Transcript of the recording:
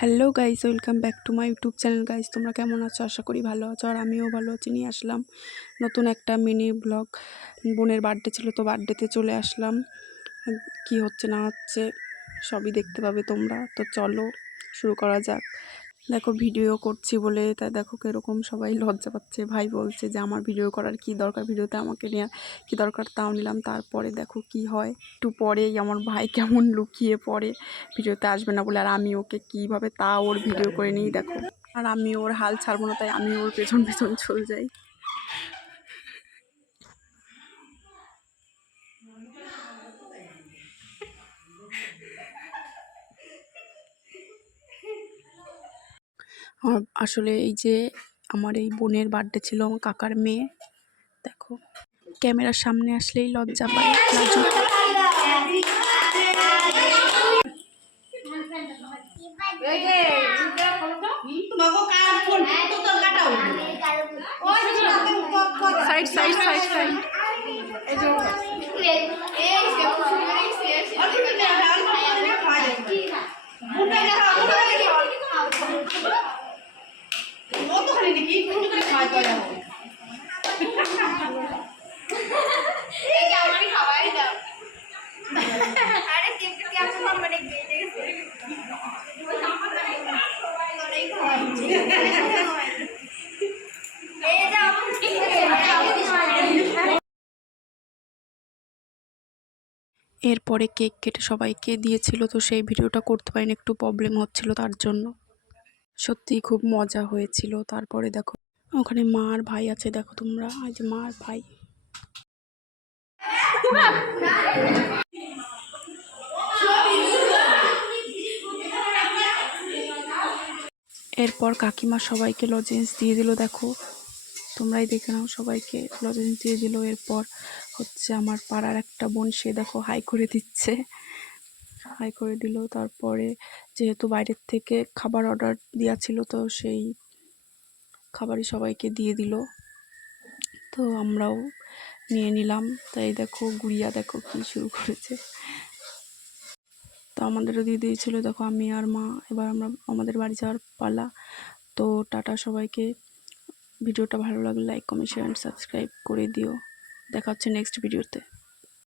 Hello guys, welcome back to my YouTube channel. Guys, তোমরা কেমন আছো? আশা করি ভালো আছো, আর আমিও ভালো আছি। নিয়ে আসলাম নতুন একটা মিনি ব্লগ। বোনের বার্থডে ছিল, তো বার্থডেতে চলে আসলাম। কি হচ্ছে না হচ্ছে সবই দেখতে পাবে তোমরা। তো চলো শুরু করা যাক। দেখো, ভিডিও করছি বলে তাই দেখো কীরকম সবাই লজ্জা পাচ্ছে। ভাই বলছে যে আমার ভিডিও করার কি দরকার, ভিডিওতে আমাকে নেওয়ার কি দরকার, তাও নিলাম। তারপরে দেখো কি হয়, একটু পরেই আমার ভাই কেমন লুকিয়ে পড়ে ভিডিওতে আসবে না বলে, আর আমি ওকে কীভাবে তা ওর ভিডিও করে নিই দেখো। আর আমি ওর হাল ছাড়বো না, তাই আমি ওর পেছন পেছন চলে যাই। আসলে এই যে আমার এই বোনের বার্থডে ছিল, আমার কাকার মেয়ে। দেখো, ক্যামেরার সামনে আসলেই লজ্জা পায়, লাজুক। সাইড সাইড সাইড সাইড এরপরে কেক কেটে সবাইকে দিয়েছিল, তো সেই ভিডিওটা করতে পারিনি, একটু প্রবলেম হচ্ছিল তার জন্য। সত্যিই খুব মজা হয়েছিল। তারপরে দেখো ওখানে মা আর ভাই আছে, দেখো তোমরা, এই যে মা আর ভাই। এরপর কাকিমা সবাইকে লজেন্স দিয়ে দিল, দেখো তোমরাই দেখে নাও, সবাইকে লজেন্স দিয়ে দিল। এরপর হচ্ছে আমার পাড়ার একটা বোন, সে দেখো হাই করে দিচ্ছে, হাই করে দিল। তারপরে যেহেতু বাইরের থেকে খাবার অর্ডার দেওয়া ছিল, তো সেই খাবারই সবাইকে দিয়ে দিল, তো আমরাও নিয়ে নিলাম। তাই দেখো গুড়িয়া দেখো কি শুরু করেছে। তো আমাদেরও দিয়ে দিয়েছিল, দেখো আমি আর মা। এবার আমরা আমাদের বাড়ি যাওয়ার পালা। তো টাটা সবাইকে। ভিডিওটা ভালো লাগলে লাইক, কমেন্ট, শেয়ার, সাবস্ক্রাইব করে দিও। দেখা হচ্ছে নেক্সট ভিডিওতে।